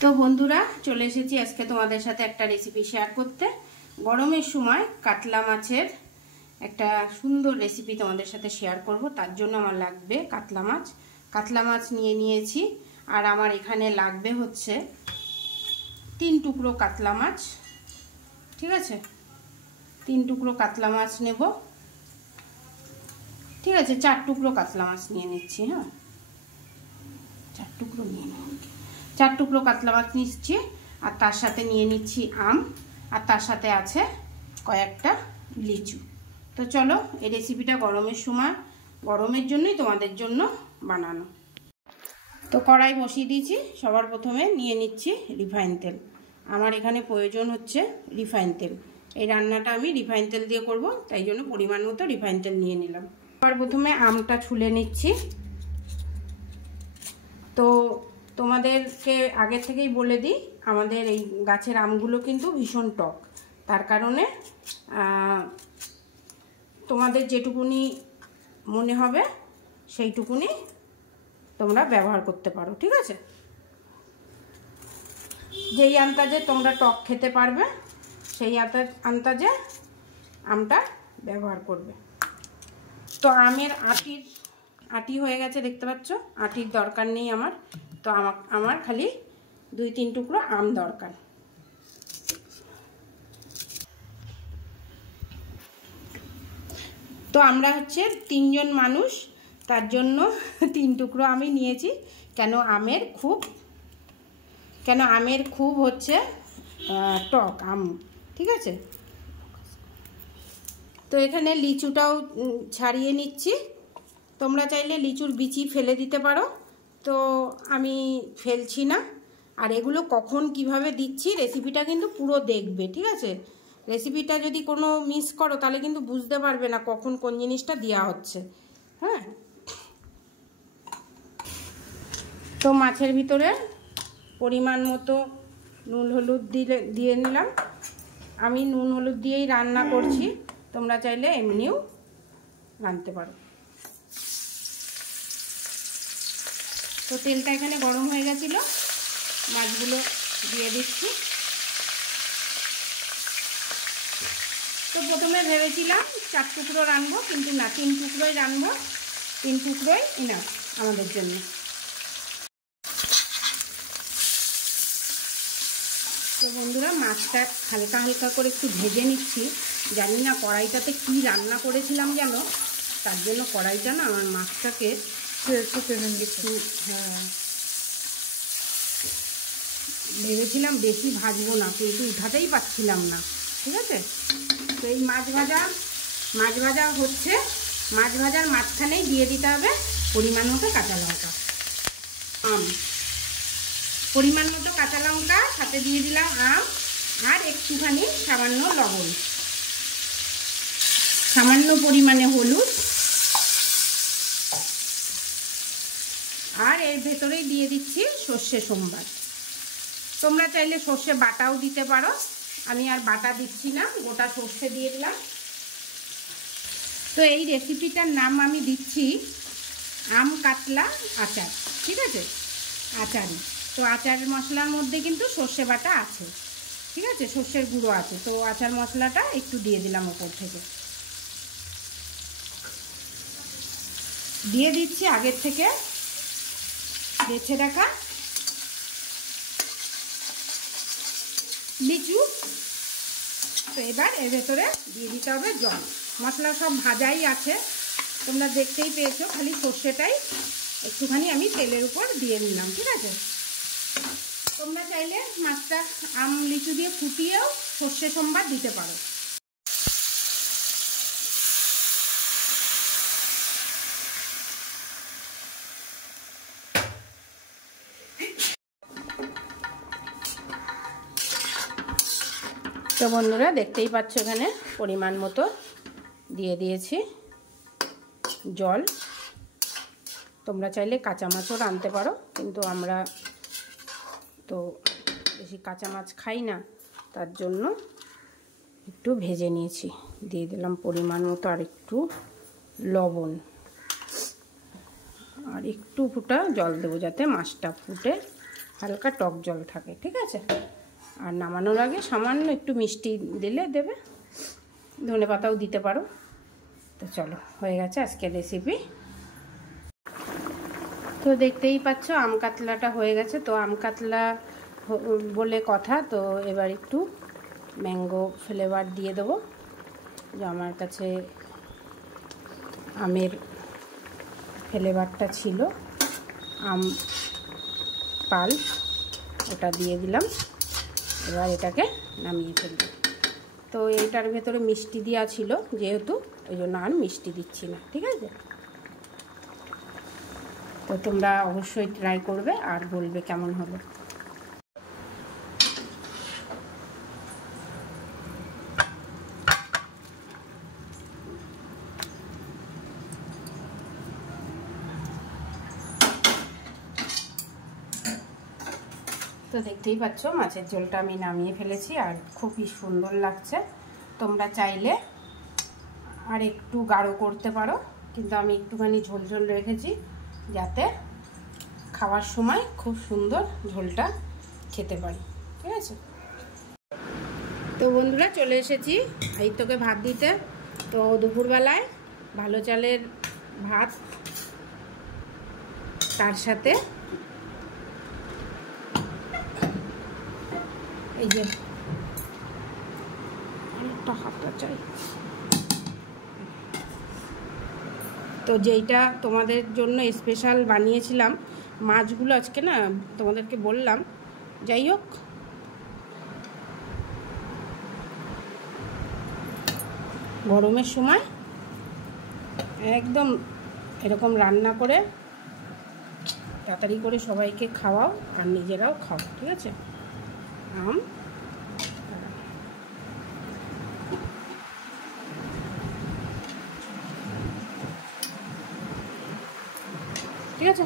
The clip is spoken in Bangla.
তো বন্ধুরা চলে এসেছি আজকে তোমাদের সাথে একটা রেসিপি শেয়ার করতে। গরমের সময় কাতলা মাছের একটা সুন্দর রেসিপি তোমাদের সাথে শেয়ার করব। তার জন্য আমার লাগবে কাতলা মাছ নিয়ে নিয়েছি। আর আমার এখানে লাগবে হচ্ছে 3 টুকরো কাতলা মাছ। ঠিক আছে, 3 টুকরো কাতলা মাছ নেব। ঠিক আছে, 4 টুকরো কাতলা মাছ নিয়ে নিচ্ছি। হ্যাঁ, 4 টুকরো নিয়ে নেব। 4 টুকরো কাতলা মাছ নিচ্ছি। আর তার সাথে নিয়ে নিচ্ছি আম, আর তার সাথে আছে কয়েকটা লিচু। তো চলো, এই রেসিপিটা গরমের সময়, গরমের জন্যই তোমাদের জন্য বানানো। তো কড়াই বসিয়ে দিয়েছি। সবার প্রথমে নিয়ে নিচ্ছি রিফাইন তেল। আমার এখানে প্রয়োজন হচ্ছে রিফাইন তেল। এই রান্নাটা আমি রিফাইন তেল দিয়ে করব, তাই জন্য পরিমাণ মতো রিফাইন তেল নিয়ে নিলাম। সবার প্রথমে আমটা ছুলে নিচ্ছি। তো তোমাদেরকে আগের থেকেই বলে দিই, আমাদের এই গাছের আমগুলো কিন্তু ভীষণ টক। তার কারণে তোমাদের যেটুকুনি মনে হবে সেইটুকুনি তোমরা ব্যবহার করতে পারো। ঠিক আছে, যেই আন্দাজে তোমরা টক খেতে পারবে সেই আন্দাজে আমটা ব্যবহার করবে। তো আমের আটি হয়ে গেছে, দেখতে পাচ্ছ। আটির দরকার নেই আমার। তো আমার খালি 2-3 টুকরো আম দরকার। তো আমরা হচ্ছে 3 জন মানুষ, তার জন্য 3 টুকরো আমি নিয়েছি। কেন আমের খুব হচ্ছে টক আম। ঠিক আছে, তো এখানে লিচুটাও ছাড়িয়ে নিচ্ছি। তোমরা চাইলে লিচুর বিচি ফেলে দিতে পারো, তো আমি ফেলছি না। আর এগুলো কখন কিভাবে দিচ্ছি রেসিপিটা কিন্তু পুরো দেখবে। ঠিক আছে, রেসিপিটা যদি কোনো মিস করো তাহলে কিন্তু বুঝতে পারবে না কখন কোন জিনিসটা দেওয়া হচ্ছে। হ্যাঁ, তো মাছের ভিতরে পরিমাণ মতো নুন হলুদ দিয়ে নিলাম। আমি নুন হলুদ দিয়েই রান্না করছি, তোমরা চাইলে এমনিও রাঁধতে পারো। তো তেলটা এখানে গরম হয়ে গেছিলো, মাছগুলো দিয়ে দিচ্ছি। তো প্রথমে ভেবেছিলাম 4 টুকরো রানবো, কিন্তু না, 3 টুকরোই রানবো। 3 টুকরোই ইনাফ আমাদের জন্য। তো বন্ধুরা, মাছটা হালকা হালকা করে একটু ভেজে নিচ্ছি। জানি না কড়াইটাতে কি রান্না করেছিলাম যেন, তার জন্য কড়াইটা না আমার মাছটাকে একটু, হ্যাঁ, ভেবেছিলাম বেশি ভাজবো না, কিন্তু উঠাতেই পারছিলাম না। ঠিক আছে, তো এই মাছ ভাজা হচ্ছে। মাছ ভাজার মাঝখানেই দিয়ে দিতে হবে পরিমাণ মতো কাঁচা লঙ্কা, পরিমাণ মতো কাঁচা লঙ্কা, সাথে দিয়ে দিলাম আম, আর একটুখানি সামান্য লবণ, সামান্য পরিমাণে হলুদ, আর এর ভেতরেই দিয়ে দিচ্ছি সর্ষে সম্বার। তোমরা চাইলে সর্ষে বাটাও দিতে পারো, আমি আর বাটা দিচ্ছি না, গোটা সর্ষে দিয়ে দিলাম। তো এই রেসিপিটার নাম আমি দিচ্ছি আম কাতলা আচার। ঠিক আছে, আচারই। তো আচার মশলার মধ্যে কিন্তু সর্ষে বাটা আছে। ঠিক আছে, সর্ষের গুঁড়ো আছে। তো আচার মশলাটা একটু দিয়ে দিলাম ওপর থেকে। দিয়ে দিচ্ছি আগের থেকে বেছে রাখা লিচু। তো এবার এর ভেতরে দিয়ে দিতে হবে জল। মশলা সব ভাজাই আছে, তোমরা দেখতেই পেয়েছো, খালি সর্ষেটাই একটুখানি আমি তেলের উপর দিয়ে নিলাম। ঠিক আছে, তোমরা চাইলে মাছটা আম লিচু দিয়ে ফুটিয়েও সর্ষে সম্বার দিতে পারো। তো বন্ধুরা, দেখতেই পাচ্ছ এখানে পরিমাণ মতো দিয়ে দিয়েছি জল। তোমরা চাইলে কাঁচা মাছও রাঁধতে পারো, কিন্তু আমরা তো বেশি কাঁচা মাছ খাই না, তার জন্য একটু ভেজে নিয়েছি। দিয়ে দিলাম পরিমাণ মতো আর একটু লবণ, আর একটু ফুটা জল দেবো যাতে মাছটা ফুটে হালকা টক জল থাকে, ঠিক আছে। আর নামানোর আগে সামান্য একটু মিষ্টি দিলে দেবে, ধনে পাতাও দিতে পারো। তো চলো, হয়ে গেছে আজকের রেসিপি। তো দেখতেই পাচ্ছ আম কাতলাটা হয়ে গেছে। তো আম কাতলা বলে কথা, তো এবার একটু ম্যাঙ্গো ফ্লেভার দিয়ে দেবো। যে আমার কাছে আমের ফ্লেভারটা ছিল, আম পাল্প, ওটা দিয়ে দিলাম। এবার এটাকে নামিয়ে ফেলব। তো এইটার ভেতরে মিষ্টি দেওয়া ছিল যেহেতু, ওই জন্য আর মিষ্টি দিচ্ছি না, ঠিক আছে। তো তোমরা অবশ্যই ট্রাই করবে আর বলবে কেমন হলো। তো দেখতেই পাচ্ছ মাছের ঝোলটা আমি নামিয়ে ফেলেছি আর খুবই সুন্দর লাগছে। তোমরা চাইলে আর একটু গাঢ় করতে পারো, কিন্তু আমি একটুখানি ঝোল ঝোল রেখেছি যাতে খাওয়ার সময় খুব সুন্দর ঝোলটা খেতে পারি, ঠিক আছে। তো বন্ধুরা চলে এসেছি এই তোকে ভাত দিতে। তো দুপুরবেলায় ভালো চালের ভাত, তার সাথে এই যে অনেকটা হাতটা চাই। তো যেইটা তোমাদের জন্য স্পেশাল বানিয়েছিলাম, মাছগুলো আজকে না তোমাদেরকে বললাম, যাই হোক গরমের সময় একদম এরকম রান্না করে তাড়াতাড়ি করে সবাইকে খাওয়াও আর নিজেরাও খাও, ঠিক আছে। আম ঠিক আছে।